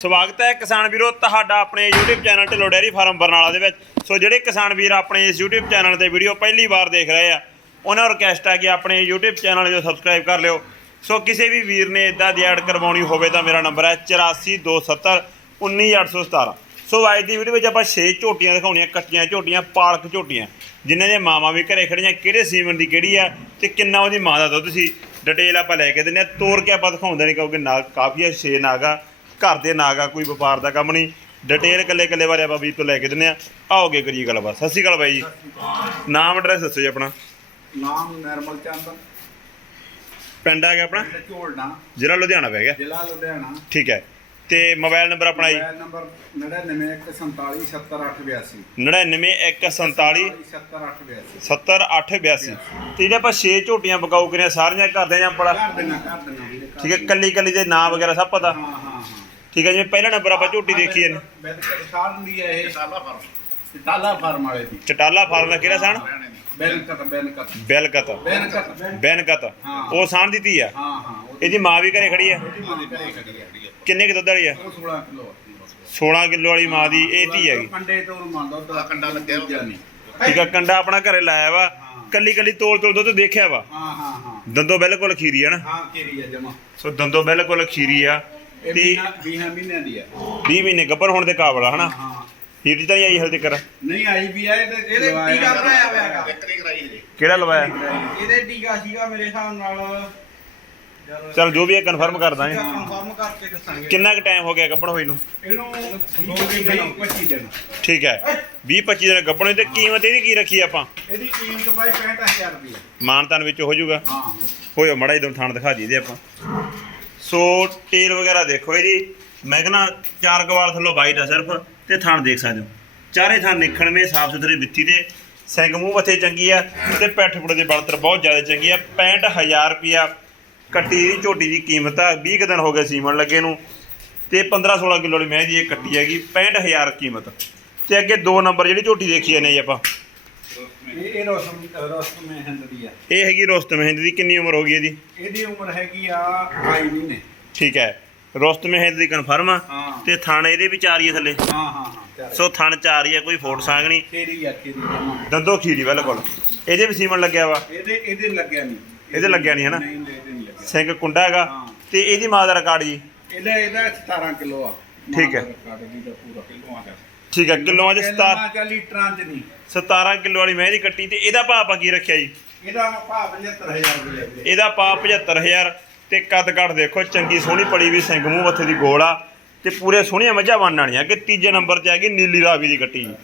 ਸਵਾਗਤ ਹੈ ਕਿਸਾਨ ਵੀਰੋ, ਤੁਹਾਡਾ ਆਪਣੇ YouTube channel Dhillon dairy farm Barnala ਦੇ ਵਿੱਚ। ਸੋ ਜਿਹੜੇ ਕਿਸਾਨ ਵੀਰ ਆਪਣੇ ਇਸ YouTube ਚੈਨਲ ਤੇ ਵੀਡੀਓ ਪਹਿਲੀ ਵਾਰ ਦੇਖ ਰਹੇ ਆ, ਉਹਨਾਂ ਨੂੰ ਰਿਕਵੈਸਟ ਹੈ ਕਿ ਆਪਣੇ YouTube ਚੈਨਲ ਨੂੰ ਸਬਸਕ੍ਰਾਈਬ ਕਰ ਲਿਓ। ਸੋ ਕਿਸੇ ਵੀ ਵੀਰ ਨੇ ਇਦਾਂ ਦੀ ਐਡ ਕਰਵਾਉਣੀ ਹੋਵੇ ਤਾਂ ਮੇਰਾ ਨੰਬਰ ਹੈ 8427 19817 ਸੋ ਅੱਜ ਦੀ ਵੀਡੀਓ ਵਿੱਚ ਆਪਾਂ 6 ਝੋਟੀਆਂ ਦਿਖਾਉਣੀਆਂ ਕੱਟੀਆਂ ਝੋਟੀਆਂ, ਪਾਲਕ ਝੋਟੀਆਂ। ਜਿਨ੍ਹਾਂ ਦੀਆਂ ਮਾਵਾਂ ਵੀ ਘਰੇ ਖੜੀਆਂ ਕਿਹੜੇ ਸੀਮਨ ਦੀ ਕਿਹੜੀ ਆ ਤੇ ਕਿੰਨਾ ਉਹਦੀ ਮਾਂ ਦਾ ਦੁੱਧ ਸੀ। ਡਿਟੇਲ ਆਪਾਂ ਲੈ ਕੇ ਦਿੰਨੇ ਆ ਤੋੜ ਕੇ ਆਪਾਂ ਦਿਖਾਉਂਦੇ ਨਹੀਂ ਕਿਉਂਕਿ ਨਾਗ ਕਾਫੀ ਆ 6 ਨਾਗਾ। ਘਰ ਦੇ ਨਾਗਾ ਕੋਈ ਵਪਾਰ ਦਾ ਕੰਮ ਨਹੀਂ। ਡਿਟੇਲ ਕੱਲੇ ਕੱਲੇ ਬਾਰੇ ਆਪਾਂ ਵੀਰ ਤੋਂ ਲੈ ਕੇ ਦਿੰਨੇ ਆ। ਆਓਗੇ ਕਰੀਏ ਗੱਲਬਾਤ। ਸਤਿ ਸ਼੍ਰੀ ਅਕਾਲ ਬਾਈ ਜੀ। ਨਾਮ ਐਡਰੈਸ ਦੱਸੋ ਜੀ ਆਪਣਾ। ਨਾਮ ਨਿਰਮਲ ਚੰਦ। ਪਿੰਡ ਆ ਗਿਆ ਆਪਣਾ? ਝੋਲਣਾ ਜ਼ਿਲ੍ਹਾ ਲੁਧਿਆਣਾ ਪੈ ਗਿਆ। ਜ਼ਿਲ੍ਹਾ ਲੁਧਿਆਣਾ। ਠੀਕ ਹੈ। ਤੇ ਮੋਬਾਈਲ ਨੰਬਰ ਆਪਣਾ ਜੀ। ਮੋਬਾਈਲ ਨੰਬਰ 9914477882 99147 77882 70882 ਤੇ ਜਿਹੜੇ ਆਪਾਂ 6 ਝੋਟੀਆਂ ਬਕਾਊ ਕਰੀਆਂ ਸਾਰੀਆਂ ਘਰ ਦੇ ਜਾਂ ਠੀਕ ਹੈ ਕੱਲੀ ਕੱਲੀ ਦੇ ਨਾਂ ਵਗੈਰਾ ਸਭ ਪਤਾ? ਹਾਂ। ਠੀਕ ਹੈ ਜਿਵੇਂ ਪਹਿਲਾ ਨੰਬਰ ਆਪਾਂ ਝੋਟੀ ਦੇਖੀ ਹੈ ਬਿਲਕੁਲ ਸਾਲ ਦੀ ਹੈ ਇਹ। ਟਾਲਾ ਫਾਰਮ। ਟਾਲਾ ਫਾਰਮ ਵਾਲੇ ਦੀ। ਚਟਾਲਾ ਫਾਰਮ ਦਾ ਕਿਹੜਾ ਬੈਲਕਤ ਬੈਨਕਤ ਹਾਂ। ਉਹ ਸਾਨ ਦਿੱਤੀ ਆ। ਹਾਂ ਹਾਂ ਉਹਦੀ ਇਹਦੀ ਮਾਂ ਵੀ ਘਰੇ ਖੜੀ ਆ। ਮਾਂ ਦੇ ਕਿੰਨੇ ਕੁ ਦੁੱਧ ਵਾਲੀ ਆ? ਉਹ 16 ਕਿਲੋ 16 ਕਿਲੋ ਵਾਲੀ ਮਾਂ ਦੀ ਇਹ ਧੀ ਹੈਗੀ। ਕੰਡੇ ਤੋਂ ਮੰਨ ਲਓ ਤਾਂ ਕੰਡਾ ਲੱਗਿਆ ਹੋਇਆ। ਨਹੀਂ। ਠੀਕ ਆ ਕੰਡਾ ਆਪਣਾ ਘਰੇ ਲਾਇਆ ਵਾ। ਕੱਲੀ ਕੱਲੀ ਤੋਲ ਤੋਲ ਦੁੱਧ ਦੇਖਿਆ ਵਾ। ਹਾਂ ਹਾਂ ਹਾਂ। ਦੰਦੋਂ ਬਿਲਕੁਲ ਖੀਰੀ ਆ ਨਾ। ਹਾਂ ਕਿਹੜੀ ਹੈ ਜਮਾ। ਸੋ ਦੰਦੋਂ ਬਿਲਕੁਲ ਖੀਰੀ ਆ। ਇਹ ਤੇ 20 ਮਹੀਨਿਆਂ ਦੀ ਹੈ 20 ਮਹੀਨੇ ਗੱਭਰ ਹੋਣ ਦੇ ਕਾਬਲ ਆ ਹਨਾ? ਹਾਂ ਹੀਟ ਤਾਂ ਨਹੀਂ ਆਈ ਹਲਦੇ ਕਰ ਨਹੀਂ ਆਈ ਵੀ ਆ ਇਹਦੇ ਇਹਦੇ ਟੀਕਾ ਭਰਾਇਆ ਹੋਇਆ ਹੈਗਾ। ਕਿਹੜਾ ਲਵਾਇਆ? ਇਹਦੇ ਟੀਕਾ ਸੀਗਾ ਮੇਰੇ ਹਿਸਾਬ ਨਾਲ। ਚਲ ਜੋ ਵੀ ਹੈ ਕਨਫਰਮ ਕਰ ਦਾਂਗੇ। ਕਨਫਰਮ ਕਰਕੇ ਦੱਸਾਂਗੇ। ਕਿੰਨਾ ਕੁ ਟਾਈਮ ਹੋ ਗਿਆ ਗੱਭਣ ਹੋਈ ਨੂੰ? ਇਹਨੂੰ ਦੋ ਦਿਨ 25 ਦਿਨ। ਠੀਕ ਹੈ। 20 25 ਦਿਨ ਗੱਭਣ ਹੋਈ ਤੇ ਕੀਮਤ ਇਹਦੀ ਕੀ ਰੱਖੀ ਆਪਾਂ? ਇਹਦੀ ਕੀਮਤ ਬਾਈ 65000 ਰੁਪਏ ਮਾਨਤਾਨ ਵਿੱਚ ਹੋ ਜਾਊਗਾ। ਹਾਂ ਹੋਇਓ ਮੜਾ ਜਦੋਂ ਥਾਣ ਦਿਖਾ ਦਈਏ ਆਪਾਂ। ਸੋ ਟੇਲ ਵਗੈਰਾ ਦੇਖੋ ਇਹਦੀ ਮੈਂ ਕਹਿੰਦਾ ਚਾਰ ਕਵਾਲ ਥੱਲੋਂ ਵਾਈਟ ਆ ਸਿਰਫ, ਤੇ ਥਾਣ ਦੇਖ ਸਕਦੇ ਹੋ। ਚਾਰੇ ਥਾਂ ਨਿਖਣਵੇਂ ਸਾਫ਼ ਸੁਥਰੇ ਵਿੱਥੀ ਦੇ ਸਿੰਗ ਮੂੰਹ ਮੱਥੇ ਚੰਗੀ ਆ, ਤੇ ਪੈਠ ਪੁੜੇ ਦੇ ਬਣਤਰ ਬਹੁਤ ਜ਼ਿਆਦਾ ਚੰਗੀ ਆ। 65000 ਰੁਪਿਆ ਕੱਟੀ ਦੀ ਝੋਟੀ ਦੀ ਕੀਮਤ ਆ। 20 ਕੁ ਦਿਨ ਹੋ ਗਏ ਸੀਮਣ ਲੱਗੇ ਨੂੰ, ਤੇ 15 16 ਕਿਲੋ ਵਾਲੀ ਮੈਂ ਦੀ ਇਹ ਕੱਟੀ ਹੈਗੀ 65000 ਕੀਮਤ। ਤੇ ਅੱਗੇ ਦੋ ਨੰਬਰ ਜਿਹੜੀ ਝੋਟੀ ਦੇਖੀ ਜਾਂਦੇ ਜੀ ਆਪਾਂ। ਇਹ ਇਹ ਰੋਸਮ ਰੋਸਮ ਹਿੰਦ ਦੀ ਆ। ਇਹ ਹੈਗੀ ਰੋਸਤਮ ਹਿੰਦ ਦੀ। ਕਿੰਨੀ ਉਮਰ ਹੋ ਗਈ ਇਹਦੀ? ਇਹਦੀ ਉਮਰ ਹੈਗੀ ਆ 22 ਮਹੀਨੇ। ਠੀਕ ਹੈ। ਰੋਸਤਮ ਹਿੰਦ ਦੀ ਕਨਫਰਮ ਆ। ਹਾਂ। ਤੇ ਥਣ ਇਹਦੇ ਵੀ ਚਾਰ ਹੀ ਆ ਥੱਲੇ। ਹਾਂ ਹਾਂ ਹਾਂ ਚੱਲ। ਸੋ ਥਣ ਚਾਰ ਹੀ ਆ ਕੋਈ ਫੋਟ ਸਾਂਗ ਨਹੀਂ। ਤੇਰੀ ਆ ਤੇਰੀ ਜਮਾ ਦੰਦੋ ਖੀਰੀ ਬਿਲਕੁਲ। ਇਹਦੇ ਵੀ ਸੀਮਨ ਲੱਗਿਆ ਵਾ? ਇਹਦੇ ਇਹਦੇ ਲੱਗਿਆ ਨਹੀਂ। ਇਹਦੇ ਲੱਗਿਆ ਨਹੀਂ, ਹਨਾ? ਨਹੀਂ ਇਹਦੇ ਨਹੀਂ ਲੱਗਿਆ। ਸਿੰਘ ਕੁੰਡਾ ਹੈਗਾ। ਹਾਂ। ਤੇ ਇਹਦੀ ਮਾਂ ਦਾ ਰਿਕਾਰਡ ਜੀ? ਇਹਦਾ ਇਹਦਾ 17 ਕਿਲੋ ਆ। ਠੀਕ ਹੈ। ਕਾਟ ਦੀ ਦਾ ਪੂਰਾ ਕਿਲੋ ਆ ਠੀਕ ਹੈ ਕਿਲੋਆਂ 'ਚ 17 17 ਲੀਟਰਾਂ ਚ ਨਹੀਂ। 17 ਕਿਲੋ ਵਾਲੀ ਮੈਂ ਦੀ ਕੱਟੀ ਤੇ ਇਹਦਾ ਭਾਅ ਆਪਾਂ ਕੀ ਰੱਖਿਆ ਜੀ? ਇਹਦਾ ਭਾਅ 75000 ਰੁਪਏ ਵੀਰੇ। ਇਹਦਾ ਭਾਅ 75000 ਤੇ ਕੱਦ ਕੱਟ ਦੇਖੋ ਚੰਗੀ ਸੋਹਣੀ ਪੜੀ ਵੀ ਸਿੰਘ ਮੂੰਹ ਮੱਥੇ ਦੀ ਗੋਲ ਆ ਤੇ ਪੂਰੇ ਸੋਹਣੀਆਂ ਮੱਝਾਂ ਬਣਨ ਵਾਲੀਆਂ। ਕਿ ਤੀਜੇ ਨੰਬਰ ਤੇ ਆ ਗਈ ਨੀਲੀ ਰਾਵੀ ਦੀ ਕੱਟੀ ਜੀ।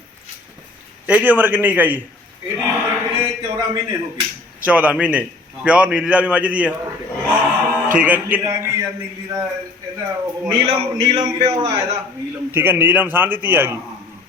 ਇਹਦੀ ਉਮਰ ਕਿੰਨੀ ਕੁ ਹੈ ਜੀ? ਇਹਦੀ ਉਮਰ ਵੀਰੇ 14 ਮਹੀਨੇ ਹੋ ਗਈ 14 ਮਹੀਨੇ। ਪਿਓਰ ਨੀਲੀ ਰਾਵੀ ਮੱਝ ਦੀ ਹੈ ਠੀਕ ਹੈ ਕਿ- ਨੀਲਾ ਵੀ ਯਾਰ ਨੀਲੀ ਦਾ ਇਹਦਾ ਉਹ ਨੀਲਮ- ਨੀਲਮ ਪਿਆ ਹੋਇਆ ਇਹਦਾ। ਨੀਲਮ ਠੀਕ ਹੈ ਨੀਲਮ ਸਾਹ ਦਿੱਤੀ ਆ ਗਈ।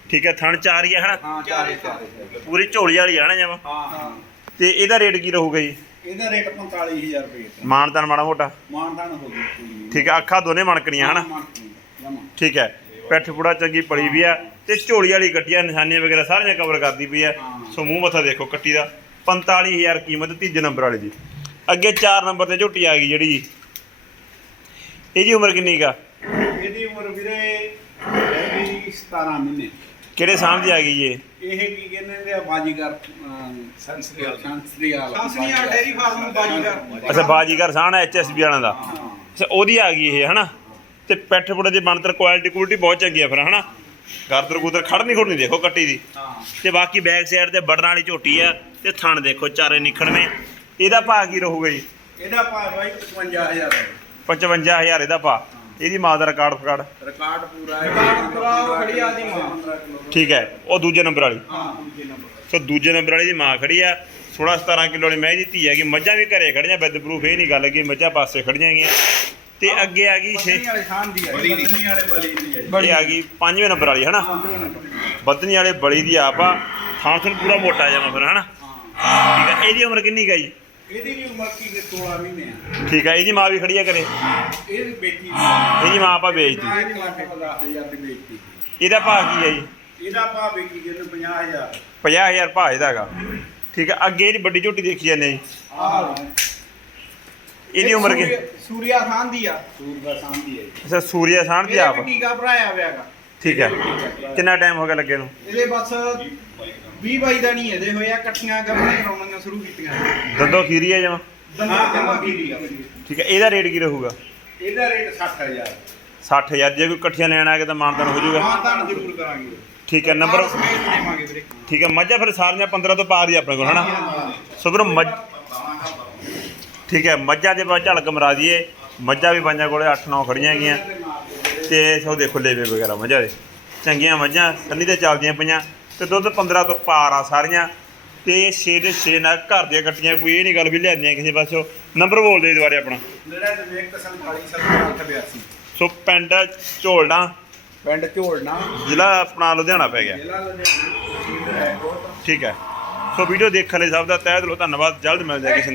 ਠੀਕ ਹੈ ਥਣ ਚਾਰ ਹੀ ਹੈ ਹਨਾ? ਹਾਂ ਚਾਰੇ ਚਾਰੇ ਪੂਰੀ ਝੋਲੀ ਵਾਲੀ ਆ ਨਾ ਜਮਾ? ਹਾਂ ਹਾਂ। ਤੇ ਇਹਦਾ ਰੇਟ ਕੀ ਰਹੂਗਾ ਜੀ? ਇਹਦਾ ਰੇਟ 45000 ਰੁਪਏ ਮਾਨਤਾਨ ਮਾੜਾ ਮੋਟਾ? ਮਾਨਦਾਨ ਹੋ ਗਈ ਪੂਰੀ। ਠੀਕ ਹੈ ਅੱਖਾਂ ਦੋਨੇ ਮਣਕਣੀਆਂ ਹਨਾ? ਮਾਨਦਾਨ, ਜਮਾਂ। ਠੀਕ ਹੈ ਪਿੱਠ ਪੂੜਾ ਚੰਗੀ ਪੜੀ ਵੀ ਆ ਤੇ ਝੋਲੀ ਵਾਲੀ ਕੱਟੀ ਆ ਨਿਸ਼ਾਨੀਆਂ ਵਗੈਰਾ ਸਾਰੀਆਂ ਕਵਰ ਕਰਦੀ ਪਈ ਆ। ਹਾਂ। ਸੋ ਮੂੰਹ ਮੱਥਾ ਦੇਖੋ ਕੱਟੀ ਦਾ। 45000 ਕੀਮਤ ਤੀਜੇ ਨੰਬਰ ਵਾਲੀ ਦੀ। ਅੱਗੇ 4 ਨੰਬਰ ਤੇ ਝੋਟੀ ਆ ਗਈ ਜਿਹੜੀ ਇਹਦੀ ਉਮਰ ਕਿੰਨੀ ਕਾ ਇਹਦੀ ਉਮਰ ਵੀਰੇ ਹੈਗੀ 17 ਮਹੀਨੇ। ਕਿਹੜੇ ਸਾਂਭ ਆ ਗਈ ਜੀ? ਇਹ? ਕੀ ਕਹਿੰਦੇ ਨੇ ਆ Bazigar ਸੰਸਰੀਆਲ। Sansarial Sansnia dairy farm Bazigar. ਅੱਛਾ ਬਾਜੀਗਰ ਸਾਹਣ ਐਚਐਸਬੀ ਵਾਲਿਆਂ ਦਾ। ਹਾਂ। ਅੱਛਾ ਉਹਦੀ ਆ ਗਈ ਇਹ ਹਨਾ? ਤੇ ਪਿੱਠ ਪੁੜੇ ਦੀ ਬਣਤਰ ਕੁਆਲਿਟੀ ਕੁਆਲਿਟੀ ਬਹੁਤ ਚੰਗੀ ਆ ਫਿਰ ਹਨਾ? ਗਰਦਰ ਗੁਦਰ ਖੜਨੀ ਖੁੜਨੀ ਦੇਖੋ ਕੱਟੀ ਦੀ। ਹਾਂ। ਤੇ ਬਾਕੀ ਬੈਕ ਸਾਈਡ ਤੇ ਬਟਨ ਵਾਲੀ ਝੋਟੀ ਆ ਤੇ ਥਣ ਦੇਖੋ ਚਾਰੇ ਨਿਖਣਵੇਂ ਇਹਦਾ ਭਾਅ ਕੀ ਰਹੂਗਾ ਜੀ? ਇਹਦਾ ਭਾਅ ਬਾਈ 55000 ਹੈ 55000 ਇਹਦਾ ਭਾਅ। ਇਹਦੀ ਮਾਂ ਦਾ ਰਿਕਾਰਡ ਫਕਾੜ ਰਿਕਾਰਡ ਪੂਰਾ ਹੈ। ਰਿਕਾਰਡ ਪੂਰਾ ਖੜੀ ਆ ਦੀ ਮਾਂ। 15 ਕਿਲੋ ਠੀਕ ਹੈ ਉਹ ਦੂਜੇ ਨੰਬਰ ਵਾਲੀ। ਹਾਂ ਦੂਜੇ ਨੰਬਰ। ਸੋ ਦੂਜੇ ਨੰਬਰ ਵਾਲੀ ਦੀ ਮਾਂ ਖੜੀ ਆ। 16 17 ਕਿਲੋ ਵਾਲੀ ਮੈਂ ਦੀ ਧੀ ਹੈਗੀ ਮੱਝਾਂ ਵੀ ਘਰੇ ਖੜੀਆਂ ਵਿਦ ਪ੍ਰੂਫ ਇਹ ਨਹੀਂ ਗੱਲ ਕਿ ਮੱਝਾਂ ਪਾਸੇ ਖੜੀਆਂ ਹੈਗੀਆਂ। ਤੇ ਅੱਗੇ ਆ ਗਈ ਛੇ ਬੱਦਨੀ ਵਾਲੇ ਖਾਨ ਦੀ ਹੈ ਬੱਦਨੀ ਵਾਲੇ ਬਲੀ ਦੀ ਆ ਗਈ ਪੰਜਵੇਂ ਨੰਬਰ ਵਾਲੀ ਹਨਾ? ਬੱਦਨੀ ਵਾਲੇ ਬਲੀ ਦੀ ਆਪ ਆ। ਥਾਂ ਥਣ ਪੂਰਾ ਮੋਟਾ ਜਾਣਾ ਫਿਰ ਹਨਾ? ਹਾਂ। ਠੀਕ ਹੈ ਇਹਦੀ ਉਮਰ ਕਿੰਨੀ ਕੁ ਹੈ ਜੀ? ਇਹਦੀ ਵੀ ਉਮਰ ਕੀ ਹੈ? 16 ਮਹੀਨੇ ਆ। ਠੀਕ ਹੈ ਇਹਦੀ ਮਾਂ ਵੀ ਖੜੀ ਆ ਘਰੇ? ਇਹ ਬੇਟੀ ਇਹਦੀ ਮਾਂ ਆਪਾਂ ਲੱਖ 10000 ਦੀ ਬੇਟੀ ਇਹਦਾ ਭਾਅ ਕੀ ਹੈ ਜੀ? ਇਹਦਾ ਭਾਅ ਬੇਟੀ ਜਿਹਨੂੰ 50000 50000 ਭਾਅ ਇਹਦਾ ਹੈਗਾ। ਠੀਕ ਹੈ ਅੱਗੇ ਇਹਦੀ ਵੱਡੀ ਝੋਟੀ ਦੇਖੀ ਜਾਂਦੇ ਜੀ। ਆਹ ਇਹਦੀ ਉਮਰ ਕੀ? ਸੂਰਿਆ- ਖਾਨ ਦੀ ਆ। ਸੂਰ ਦਾ ਸਾਂਭੀ ਹੈ। ਅੱਛਾ ਸੂਰਿਆ ਸਾਣ ਦੀ ਇਹਦਾ ਆਪ। ਵੀ ਟੀਕਾ ਭਰਾਇਆ ਹੋਇਆਗਾ ਠੀਕ ਹੈ। ਕਿੰਨਾ ਟਾਈਮ ਹੋ ਗਿਆ ਲੱਗੇ ਨੂੰ? ਇਹਦੇ ਬਸ 20 ਬਾਈ ਦਾ ਨਹੀਂ ਇਹਦੇ ਹੋਇਆ ਇਕੱਠੀਆਂ ਗੱਭਣ ਕਰਾਉਣੀਆਂ ਸ਼ੁਰੂ ਕੀਤੀਆਂ। ਦੰਦੋ ਖੀਰੀ ਹੈ ਜਮਾ? ਦੰਦਾਂ ਜਮਾ ਕੀਰੀ ਆ। ਠੀਕ ਹੈ ਇਹਦਾ ਰੇਟ ਕੀ ਰਹੂਗਾ? ਇਹਦਾ ਰੇਟ 60000 60000 ਜੇ ਕੋਈ ਇਕੱਠੀਆਂ ਲੈਣ ਆ ਕੇ ਤਾਂ ਮਾਨਤਾਨ ਹੋ ਜਾਊਗਾ। ਤਾਂ ਜ਼ਰੂਰ ਕਰਾਂਗੇ। ਠੀਕ ਹੈ ਨੰਬਰ ਠੀਕ ਹੈ ਮੱਝਾਂ ਫਿਰ ਸਾਰੀਆਂ 15 ਤੋਂ ਪਾਰ ਹੀ ਆਪਣੇ ਕੋਲ ਹਨਾ? ਸੋ ਵੀਰੋ ਮੱਝ ਠੀਕ ਹੈ ਮੱਝਾਂ ਦੇ ਬਾਅਦ ਝਲਕ ਮਰਾ ਦਈਏ। ਮੱਝਾਂ ਵੀ ਪੰਜਾਂ ਕੋਲੇ 8-9 ਖੜੀਆਂ ਹੈਗੀਆਂ। ਤੇ ਸੋ ਦੇਖੋ ਲੇਵੇ ਵਗੈਰਾ ਮੱਝਾਂ ਦੇ। ਚੰਗੀਆਂ ਮੱਝਾਂ ਕੰਨੀ ਤੇ ਚੱਲਦੀਆਂ ਪਈਆਂ ਤੇ ਦੁੱਧ 15 ਤੋਂ ਪਾਰ ਆ ਸਾਰੀਆਂ। ਤੇ 6 ਦੇ 6 ਨਾਲ ਘਰ ਦੀਆਂ ਕੱਟੀਆਂ ਕੋਈ ਇਹ ਨਹੀਂ ਗੱਲ ਵੀ ਲਿਆਂਦੀਆਂ ਕਿਸੇ ਪਾਸੋਂ। ਨੰਬਰ ਬੋਲ ਦੇ ਦੁਬਾਰੇ ਆਪਣਾ। ਜਿਹੜਾ ਵਿਵੇਕ 47 78 ਸੋ ਪਿੰਡ ਝੋਲਣਾ। ਪਿੰਡ ਝੋਲਣਾ। ਜ਼ਿਲ੍ਹਾ ਆਪਣਾ ਲੁਧਿਆਣਾ ਪੈ ਗਿਆ। ਜ਼ਿਲ੍ਹਾ ਲੁਧਿਆਣਾ ਠੀਕ ਹੈ। ਸੋ ਵੀਡੀਓ ਦੇਖਣ ਲਈ ਸਭ ਦਾ ਤਹਿ ਦਿਲੋਂ ਧੰਨਵਾਦ। ਜਲਦ ਮਿਲਦੇ ਹਾਂ ਕਿਸੇ